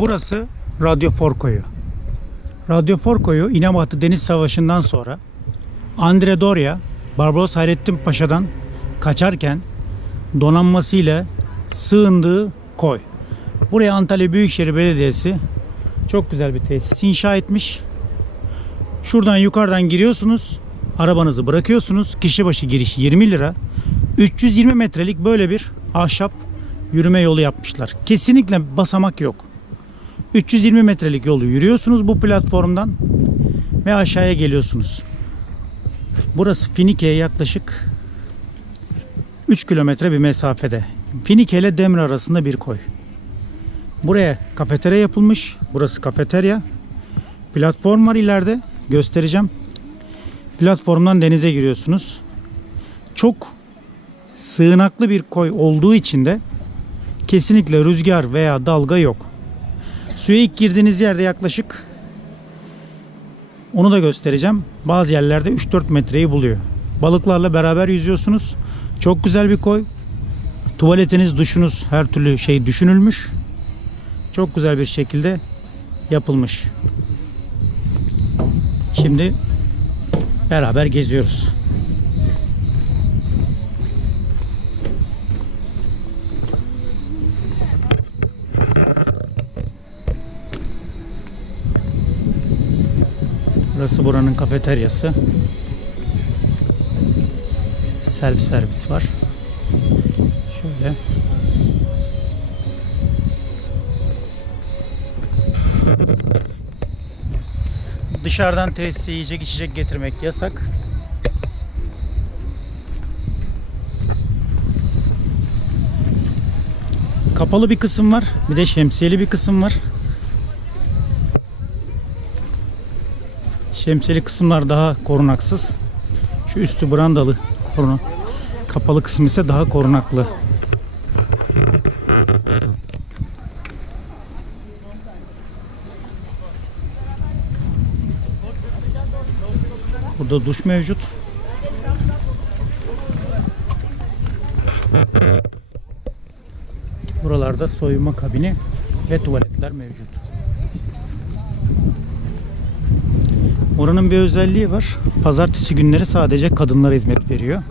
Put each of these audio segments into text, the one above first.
Burası Radyo Forko'yu. Radyo Forko'yu İnebatu Deniz Savaşı'ndan sonra Andre Doria, Barbaros Hayrettin Paşa'dan kaçarken donanmasıyla sığındığı koy. Buraya Antalya Büyükşehir Belediyesi çok güzel bir tesis inşa etmiş. Şuradan yukarıdan giriyorsunuz. Arabanızı bırakıyorsunuz. Kişi başı giriş 20 lira. 320 metrelik böyle bir ahşap yürüme yolu yapmışlar. Kesinlikle basamak yok. 320 metrelik yolu yürüyorsunuz bu platformdan ve aşağıya geliyorsunuz. Burası Finike'ye yaklaşık 3 kilometre bir mesafede. Finike ile Demre arasında bir koy. Buraya kafeterya yapılmış. Burası kafeterya. Platform var ileride. Göstereceğim. Platformdan denize giriyorsunuz. Çok sığınaklı bir koy olduğu için de kesinlikle rüzgar veya dalga yok. Suya ilk girdiğiniz yerde yaklaşık onu da göstereceğim. Bazı yerlerde 3-4 metreyi buluyor. Balıklarla beraber yüzüyorsunuz. Çok güzel bir koy. Tuvaletiniz, duşunuz her türlü şey düşünülmüş. Çok güzel bir şekilde yapılmış. Şimdi beraber geziyoruz. Burası buranın kafeteryası. Self servis var. Şöyle. Dışarıdan tesise yiyecek içecek getirmek yasak. Kapalı bir kısım var. Bir de şemsiyeli bir kısım var. Şemsiyeli kısımlar daha korunaksız. Şu üstü brandalı koruna. Kapalı kısım ise daha korunaklı. Burada duş mevcut. Buralarda soyunma kabini ve tuvaletler mevcut. Oranın bir özelliği var. Pazartesi günleri sadece kadınlara hizmet veriyor.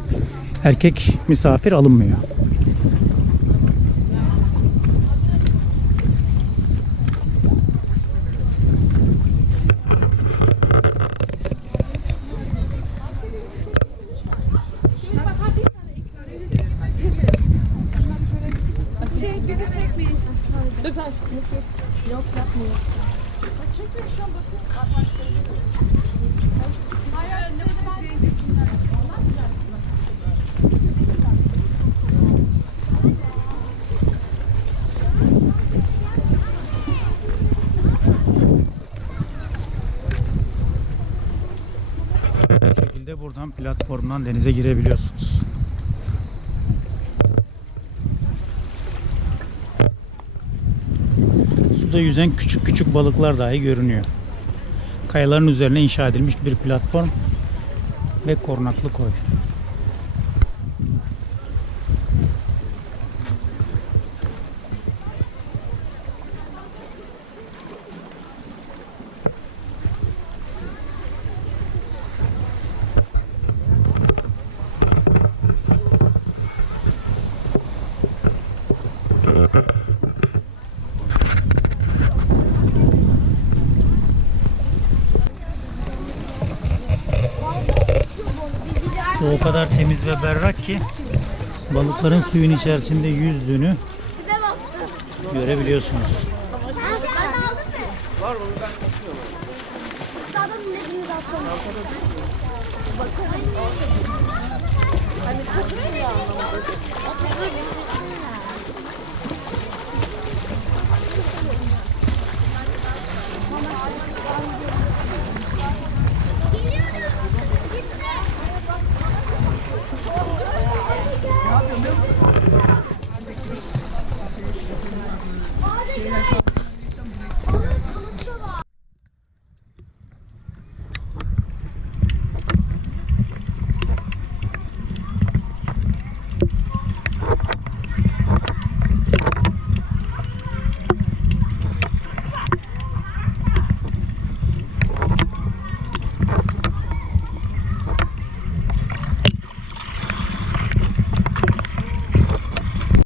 Erkek misafir alınmıyor. Şey çekmeyin. Bu şekilde buradan platformdan denize girebiliyorsunuz. Suda yüzen küçük küçük balıklar dahi görünüyor. Kayaların üzerine inşa edilmiş bir platform ve korunaklı koy. Su o kadar temiz ve berrak ki balıkların suyun içerisinde yüzdüğünü görebiliyorsunuz. Var